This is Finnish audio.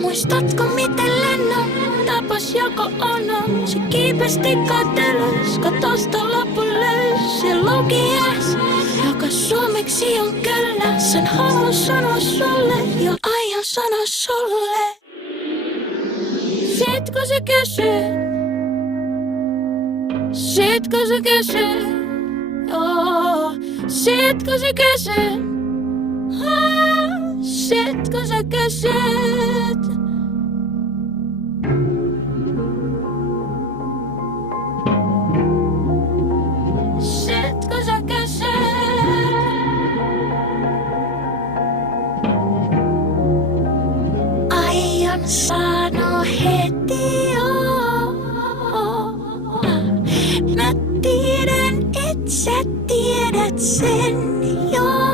Muistatko miten lennon tapas joko Ono? Se kiipesti katelles katosta lopulle. Se luki yes, joka suomeksi on kyllä. Sen haluan sanoa sulle ja aion sanoa sulle. Sit kun sä kysyt, sit kun sä kysyt, oh, sit kun sä kysyt, oh, sit kun sä kysyt. Sit kun sä kysyt. Aion sanoa heti oh. Mä tiedän, et sä tiedät sen.